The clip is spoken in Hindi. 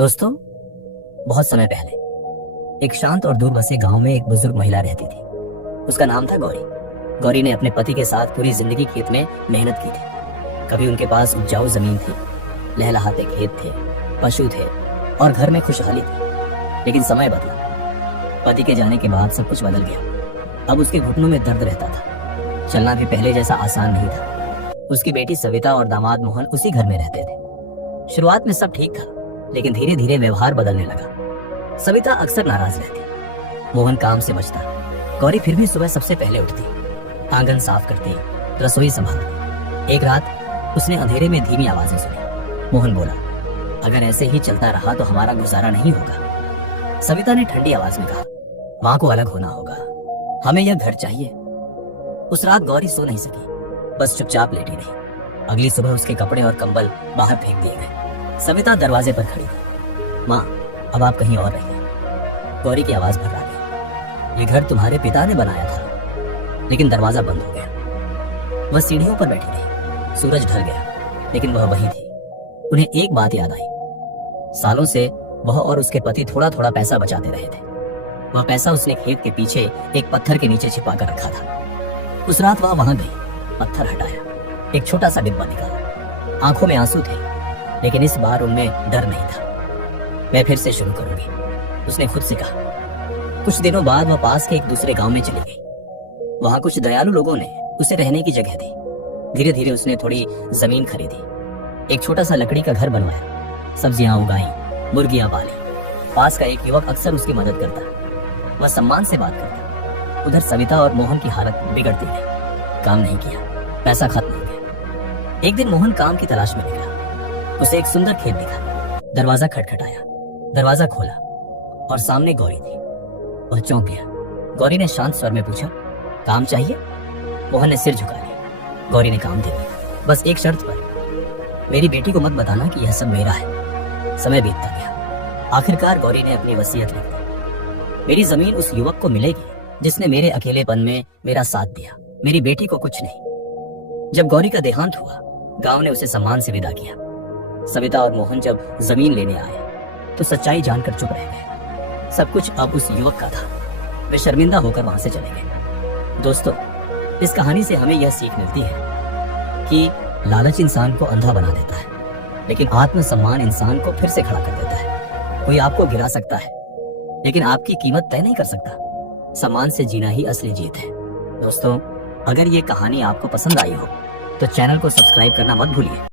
दोस्तों, बहुत समय पहले एक शांत और दूर बसे गांव में एक बुजुर्ग महिला रहती थी। उसका नाम था गौरी। गौरी ने अपने पति के साथ पूरी जिंदगी खेत में मेहनत की थी। कभी उनके पास उपजाऊ जमीन थी, लहलहाते खेत थे, पशु थे और घर में खुशहाली थी। लेकिन समय बदला। पति के जाने के बाद सब कुछ बदल गया। अब उसके घुटनों में दर्द रहता था। चलना भी पहले जैसा आसान नहीं था। उसकी बेटी सविता और दामाद मोहन उसी घर में रहते थे। शुरुआत में सब ठीक था, लेकिन धीरे धीरे व्यवहार बदलने लगा। सविता अक्सर नाराज रहती, मोहन काम से बचता। गौरी फिर भी सुबह सबसे पहले उठती, आंगन साफ करती, रसोई संभालती। एक रात उसने अंधेरे में धीमी आवाजें सुनी। मोहन बोला, अगर ऐसे ही चलता रहा तो हमारा गुजारा नहीं होगा। सविता ने ठंडी आवाज में कहा, माँ को अलग होना होगा, हमें यह घर चाहिए। उस रात गौरी सो नहीं सकी, बस चुपचाप लेटी रही। अगली सुबह उसके कपड़े और कंबल बाहर फेंक दिए गए। सविता दरवाजे पर खड़ी थी। माँ, अब आप कहीं और रहिए। गौरी की आवाज भर आ गई। ये घर तुम्हारे पिता ने बनाया था। लेकिन दरवाजा बंद हो गया। वह सीढ़ियों पर बैठी रही। सूरज ढल गया, लेकिन वह वही थी। उन्हें एक बात याद आई। सालों से वह और उसके पति थोड़ा थोड़ा पैसा बचाते रहे थे। वह पैसा उसने खेत के पीछे एक पत्थर के नीचे छिपा कर रखा था। उस रात वह वहां गई, पत्थर हटाया, एक छोटा सा डिब्बा निकाला। आंखों में आंसू थे, लेकिन इस बार उनमें डर नहीं था। मैं फिर से शुरू करूंगी, उसने खुद से कहा। कुछ दिनों बाद वह पास के एक दूसरे गांव में चली गई। वहां कुछ दयालु लोगों ने उसे रहने की जगह दी। धीरे धीरे उसने थोड़ी जमीन खरीदी, एक छोटा सा लकड़ी का घर बनवाया, सब्जियां उगाई, मुर्गियां पाली। पास का एक युवक अक्सर उसकी मदद करता। वह सम्मान से बात करता। उधर सविता और मोहन की हालत बिगड़ती गई। काम नहीं किया, पैसा खत्म हो गया। एक दिन मोहन काम की तलाश में निकला। उसे एक सुंदर खेत दिखा। दरवाजा खटखटाया, दरवाजा खोला और सामने गौरी थी। वह चौंक गया। गौरी ने शांत स्वर में पूछा, काम चाहिए? मोहन ने सिर झुका लिया। गौरी ने काम दे दिया, बस एक शर्त पर। मेरी बेटी को मत बताना कि यह सब मेरा है। समय बीतता गया। आखिरकार गौरी ने अपनी वसीयत लिख दी। मेरी जमीन उस युवक को मिलेगी जिसने मेरे अकेलेपन में मेरा साथ दिया। मेरी बेटी को कुछ नहीं। जब गौरी का देहांत हुआ, गांव ने उसे सम्मान से विदा किया। सविता और मोहन जब जमीन लेने आए तो सच्चाई जानकर चुप रह गए। सब कुछ अब उस युवक का था। वे शर्मिंदा होकर वहां से चले गए। दोस्तों, इस कहानी से हमें यह सीख मिलती है कि लालच इंसान को अंधा बना देता है, लेकिन आत्मसम्मान इंसान को फिर से खड़ा कर देता है। कोई आपको गिरा सकता है, लेकिन आपकी कीमत तय नहीं कर सकता। सम्मान से जीना ही असली जीत है। दोस्तों, अगर ये कहानी आपको पसंद आई हो तो चैनल को सब्सक्राइब करना मत भूलिए।